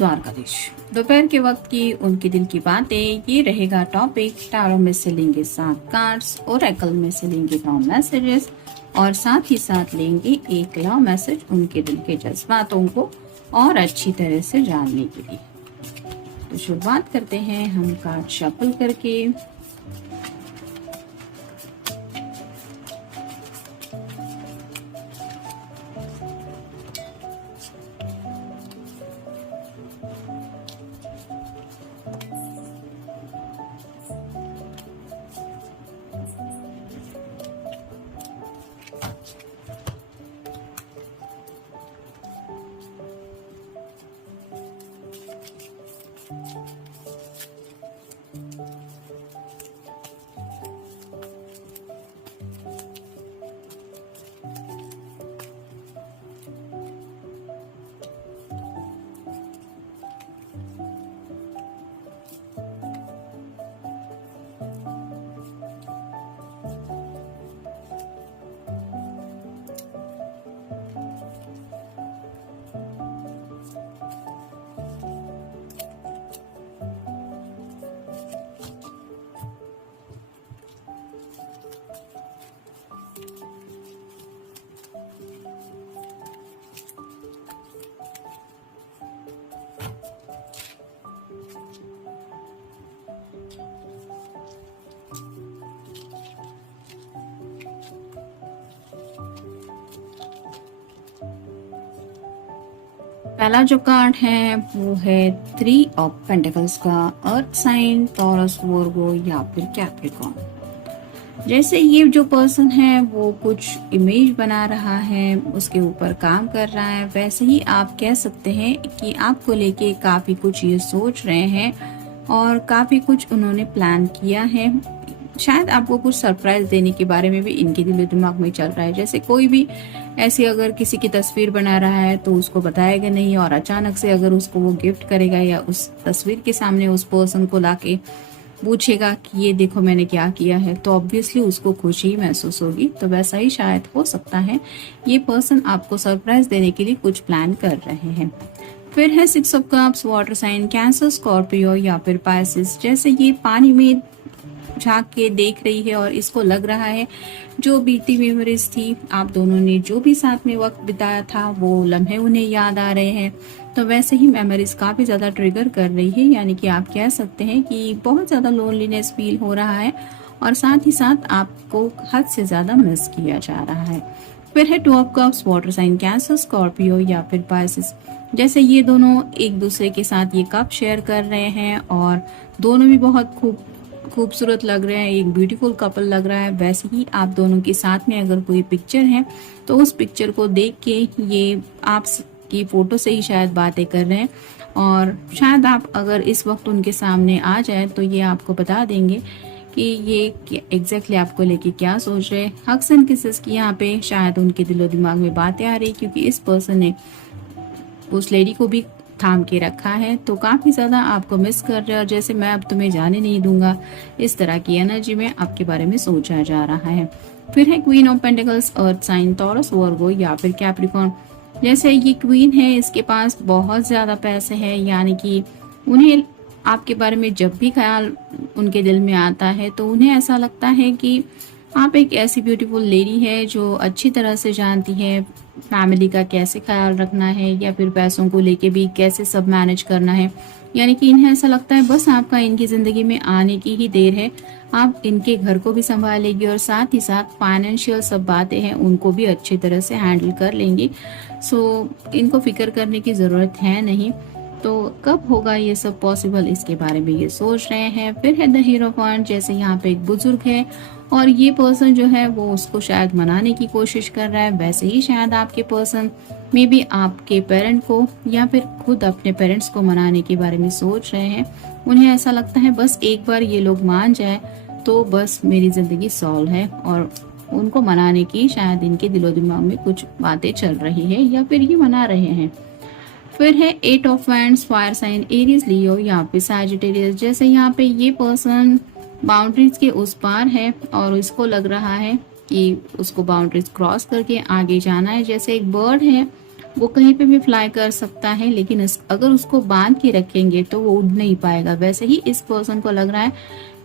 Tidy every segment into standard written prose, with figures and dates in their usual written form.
द्वारकाधीश। दोपहर के वक्त की उनके दिल की बातें, ये रहेगा टॉपिक। टारो में से लेंगे 7 कार्ड्स, ओरेकल में से लेंगे 9 मैसेजेस और साथ ही साथ लेंगे एक लव मैसेज उनके दिल के जज्बातों को और अच्छी तरह से जानने के लिए। तो शुरुआत करते हैं हम कार्ड शफल करके। पहला जो कार्ड है वो है 3 ऑफ पेंटिकल्स का, अर्थ साइन, टॉरस, वर्गो या फिर कैप्रिकॉर्न। जैसे ये जो पर्सन है वो कुछ इमेज बना रहा है, उसके ऊपर काम कर रहा है, वैसे ही आप कह सकते हैं कि आपको लेके काफी कुछ ये सोच रहे हैं और काफी कुछ उन्होंने प्लान किया है। शायद आपको कुछ सरप्राइज देने के बारे में भी इनके दिलो दिमाग में चल रहा है। जैसे कोई भी ऐसी अगर किसी की तस्वीर बना रहा है तो उसको बताएगा नहीं, और अचानक से अगर उसको वो गिफ्ट करेगा या उस तस्वीर के सामने उस पर्सन को लाके पूछेगा कि ये देखो मैंने क्या किया है, तो ऑब्वियसली उसको खुशी महसूस होगी। तो वैसा ही शायद हो सकता है ये पर्सन आपको सरप्राइज देने के लिए कुछ प्लान कर रहे हैं। फिर है 6 of cups, water sign, Cancer, Scorpio या फिर पाइसेस। जैसे ये पानी में झांक के देख रही है और इसको लग रहा है जो बीती मेमोरीज थी, आप दोनों ने जो भी साथ में वक्त बिताया था वो लम्हे उन्हें याद आ रहे हैं। तो वैसे ही मेमोरीज काफी ज्यादा ट्रिगर कर रही है, यानी कि आप कह सकते हैं कि बहुत ज्यादा लोनलीनेस फील हो रहा है और साथ ही साथ आपको हद से ज्यादा मिस किया जा रहा है। फिर है 2 of cups, water sign, Cancer, Scorpio या फिर पाइसेस। जैसे ये दोनों एक दूसरे के साथ ये कप शेयर कर रहे हैं और दोनों भी बहुत खूबसूरत लग रहे हैं, एक ब्यूटीफुल कपल लग रहा है। वैसे ही आप दोनों के साथ में अगर कोई पिक्चर है तो उस पिक्चर को देख के ये आपकी फोटो से ही शायद बातें कर रहे हैं, और शायद आप अगर इस वक्त उनके सामने आ जाए तो ये आपको बता देंगे कि ये एग्जैक्टली आपको लेके क्या सोच रहे हैं। हग्स एंड किसेस की यहाँ पे शायद उनके दिलो दिमाग में बातें आ रही, क्योंकि इस पर्सन ने उस लेडी को भी थाम के रखा है, तो काफी ज्यादा आपको मिस कर रहे हैं और जैसे मैं अब तुम्हें जाने नहीं दूंगा, इस तरह की एनर्जी में आपके बारे में सोचा जा रहा है। फिर है queen of pentacles, earth sign, Taurus, Virgo या फिर कैप्रिकॉर्न। जैसे ये क्वीन है, इसके पास बहुत ज्यादा पैसे हैं, यानी कि उन्हें आपके बारे में जब भी ख्याल उनके दिल में आता है तो उन्हें ऐसा लगता है कि आप एक ऐसी ब्यूटीफुल लेडी है जो अच्छी तरह से जानती है फैमिली का कैसे ख्याल रखना है या फिर पैसों को लेके भी कैसे सब मैनेज करना है। यानी कि इन्हें ऐसा लगता है बस आपका इनकी जिंदगी में आने की ही देर है, आप इनके घर को भी संभालेगी और साथ ही साथ फाइनेंशियल सब बातें हैं उनको भी अच्छी तरह से हैंडल कर लेंगी। सो इनको फिक्र करने की जरूरत है नहीं। तो कब होगा ये सब पॉसिबल, इसके बारे में ये सोच रहे हैं। फिर है द हीरो पॉइंट। जैसे यहाँ पे एक बुजुर्ग है और ये पर्सन जो है वो उसको शायद मनाने की कोशिश कर रहा है, वैसे ही शायद आपके पर्सन में भी आपके पेरेंट को या फिर खुद अपने पेरेंट्स को मनाने के बारे में सोच रहे हैं। उन्हें ऐसा लगता है बस एक बार ये लोग मान जाए तो बस मेरी जिंदगी सॉल्व है, और उनको मनाने की शायद इनके दिलो दिमाग में कुछ बातें चल रही है या फिर ये मना रहे हैं। फिर है 8 of wands, fire sign, Aries, Leo या फिर सैजिटेरियस। जैसे यहाँ पे ये पर्सन बाउंड्रीज के उस पार है और इसको लग रहा है कि उसको बाउंड्रीज क्रॉस करके आगे जाना है। जैसे एक बर्ड है वो कहीं पे भी फ्लाई कर सकता है, लेकिन अगर उसको बांध के रखेंगे तो वो उड़ नहीं पाएगा। वैसे ही इस पर्सन को लग रहा है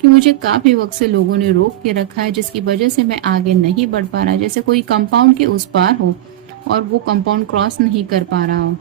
कि मुझे काफी वक्त से लोगों ने रोक के रखा है, जिसकी वजह से मैं आगे नहीं बढ़ पा रहा। जैसे कोई कंपाउंड के उस पार हो और वो कंपाउंड क्रॉस नहीं कर पा रहा हो।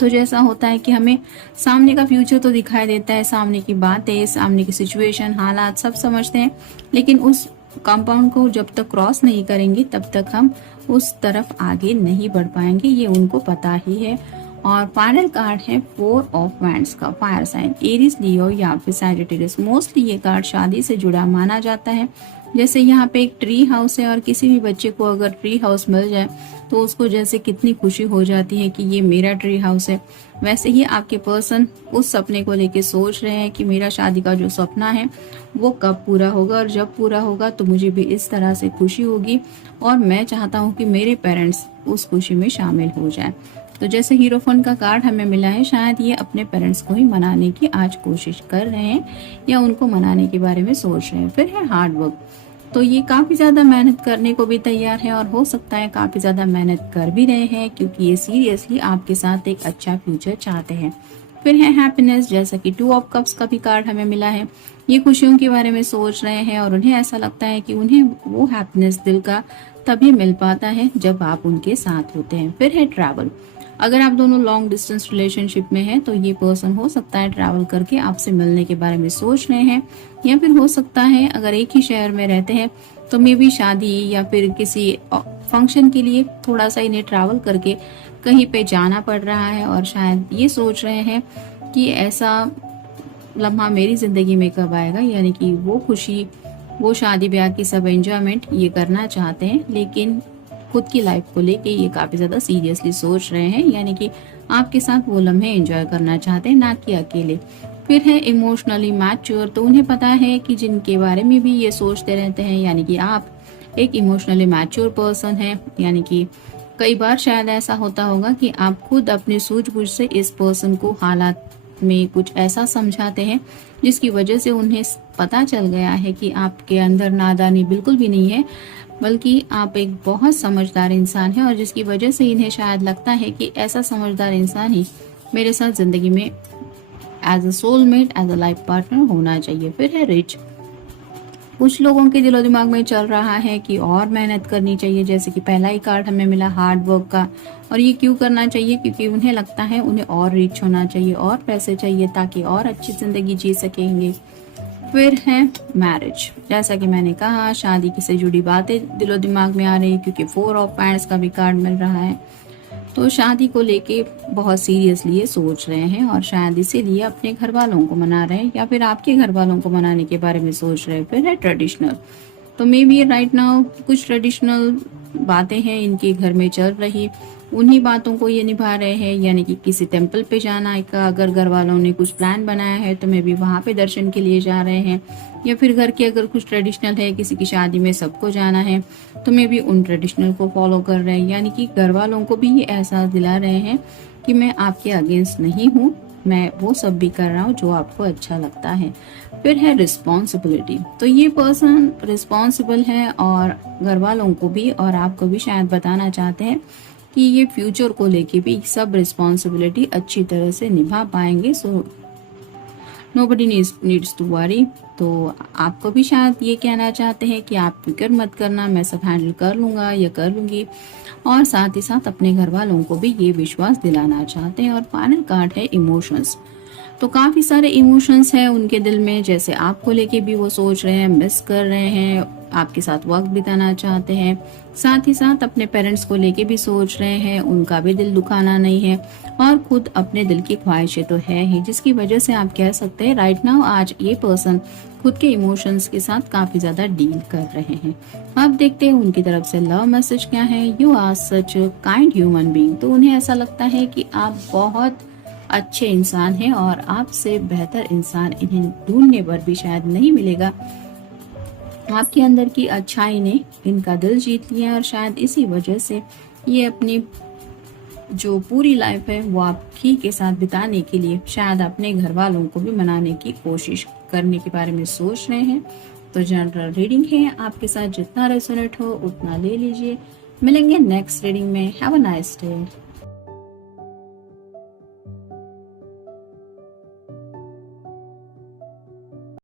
तो जैसा होता है कि हमें सामने का फ्यूचर तो दिखाई देता है, सामने की बातें, सामने की सिचुएशन, हालात सब समझते हैं, लेकिन उस कंपाउंड को जब तक क्रॉस नहीं करेंगे तब तक हम उस तरफ आगे नहीं बढ़ पाएंगे, ये उनको पता ही है। और फाइनल कार्ड है 4 ऑफ वैंड्स का, फायर साइन एरीज, लियो या फिर सैजिटेरियस। मोस्टली ये कार्ड शादी से जुड़ा माना जाता है। जैसे यहाँ पे एक ट्री हाउस है और किसी भी बच्चे को अगर ट्री हाउस मिल जाए तो उसको जैसे कितनी खुशी हो जाती है कि ये मेरा ट्री हाउस है। वैसे ही आपके पर्सन उस सपने को लेके सोच रहे हैं कि मेरा शादी का जो सपना है वो कब पूरा होगा, और जब पूरा होगा तो मुझे भी इस तरह से खुशी होगी, और मैं चाहता हूँ कि मेरे पेरेंट्स उस खुशी में शामिल हो जाए। तो जैसे हीरोफन का कार्ड हमें मिला है, शायद ये अपने पेरेंट्स को ही मनाने की आज कोशिश कर रहे हैं या उनको मनाने के बारे में सोच रहे हैं। फिर है हार्ड वर्क, तो ये काफी ज्यादा मेहनत करने को भी तैयार है, और हो सकता है काफी ज्यादा मेहनत कर भी रहे हैं, क्योंकि ये सीरियसली आपके साथ एक अच्छा फ्यूचर चाहते हैं। फिर है हैप्पीनेस, जैसा कि 2 ऑफ कप्स का भी कार्ड हमें मिला है। ये खुशियों के बारे में सोच रहे हैं और उन्हें ऐसा लगता है कि उन्हें वो हैप्पीनेस दिल का तभी मिल पाता है जब आप उनके साथ होते हैं। फिर है ट्रैवल, अगर आप दोनों लॉन्ग डिस्टेंस रिलेशनशिप में हैं तो ये पर्सन हो सकता है ट्रैवल करके आपसे मिलने के बारे में सोच रहे हैं, या फिर हो सकता है अगर एक ही शहर में रहते हैं तो मे भी शादी या फिर किसी फंक्शन के लिए थोड़ा सा इन्हें ट्रैवल करके कहीं पे जाना पड़ रहा है, और शायद ये सोच रहे हैं कि ऐसा लम्हा मेरी जिंदगी में कब आएगा, यानी कि वो खुशी, वो शादी ब्याह की सब एंजॉयमेंट ये करना चाहते हैं, लेकिन खुद की लाइफ को लेके ये काफी ज्यादा सीरियसली सोच रहे हैं, यानी कि आपके साथ वो लम्हे एंजॉय करना चाहते हैं, ना कि अकेले। फिर है इमोशनली मैच्योर, तो उन्हें पता है कि जिनके बारे में भी ये सोचते रहते हैं, यानी कि आप एक इमोशनली मैच्योर पर्सन है, यानी कि कई बार शायद ऐसा होता होगा कि आप खुद अपनी सूझबूझ से इस पर्सन को हालात में कुछ ऐसा समझाते हैं जिसकी वजह से उन्हें पता चल गया है कि आपके अंदर नादानी बिल्कुल भी नहीं है, बल्कि आप एक बहुत समझदार इंसान हैं, और जिसकी वजह से इन्हें शायद लगता है कि ऐसा समझदार इंसान ही मेरे साथ जिंदगी में as a soulmate, as a life partner होना चाहिए। फिर है रिच, कुछ लोगों के दिलो दिमाग में चल रहा है कि और मेहनत करनी चाहिए, जैसे कि पहला ही कार्ड हमें मिला हार्ड वर्क का, और ये क्यों करना चाहिए, क्योंकि उन्हें लगता है उन्हें और रिच होना चाहिए, और पैसे चाहिए ताकि और अच्छी जिंदगी जी सकेंगे। फिर है मैरिज, जैसा कि मैंने कहा शादी से जुड़ी बातें दिलो दिमाग में आ रही, क्योंकि 4 ऑफ पैंट्स का भी कार्ड मिल रहा है, तो शादी को लेके बहुत सीरियसली ये सोच रहे हैं, और शायद इसीलिए अपने घर वालों को मना रहे हैं या फिर आपके घर वालों को मनाने के बारे में सोच रहे हैं। फिर है ट्रेडिशनल, तो मे बी राइट नाउ कुछ ट्रेडिशनल बातें हैं इनके घर में चल रही, उन्हीं बातों को ये निभा रहे हैं, यानी कि किसी टेम्पल पे जाना का अगर घर वालों ने कुछ प्लान बनाया है तो मे बी वहां पे दर्शन के लिए जा रहे हैं, या फिर घर के अगर कुछ ट्रेडिशनल है, किसी की शादी में सबको जाना है तो मे बी उन ट्रेडिशनल को फॉलो कर रहे हैं, यानी कि घर वालों को भी ये एहसास दिला रहे हैं कि मैं आपके अगेंस्ट नहीं हूँ, मैं वो सब भी कर रहा हूँ जो आपको अच्छा लगता है। फिर है रिस्पॉन्सिबिलिटी, तो ये पर्सन रिस्पॉन्सिबल है और घर वालों को भी और आपको भी शायद बताना चाहते हैं कि ये फ्यूचर को लेके भी सब रिस्पॉन्सिबिलिटी अच्छी तरह से निभा पाएंगे। So nobody needs to worry, तो आपको भी शायद ये कहना चाहते हैं कि आप फिक्र मत करना, मैं सब हैंडल कर लूंगा या कर लूंगी, और साथ ही साथ अपने घर वालों को भी ये विश्वास दिलाना चाहते हैं। और फाइनल कार्ड है इमोशंस, तो काफी सारे इमोशंस हैं उनके दिल में, जैसे आपको लेके भी वो सोच रहे हैं, मिस कर रहे हैं, आपके साथ वक्त बिताना चाहते हैं, साथ ही साथ अपने पेरेंट्स को लेके भी सोच रहे हैं, उनका भी दिल दुखाना नहीं है, और खुद अपने दिल की ख्वाहिशें तो है ही, जिसकी वजह से आप कह सकते हैं राइट नाउ आज ये पर्सन खुद के इमोशंस के साथ काफी ज्यादा डील कर रहे हैं। अब देखते हैं उनकी तरफ से लव मैसेज क्या है। You are such kind human being, तो उन्हें ऐसा लगता है कि आप बहुत अच्छे इंसान हैं और आपसे बेहतर इंसान इन्हें ढूंढने पर भी शायद नहीं मिलेगा। आपके अंदर की अच्छाई ने इनका दिल जीत लिया, और शायद इसी वजह से ये अपनी जो पूरी लाइफ है वो आप ही के साथ बिताने के लिए शायद अपने घर वालों को भी मनाने की कोशिश करने के बारे में सोच रहे हैं। तो जनरल रीडिंग है, आपके साथ जितना रेजोनेट हो उतना ले लीजिए। मिलेंगे नेक्स्ट रीडिंग में। Have a nice day.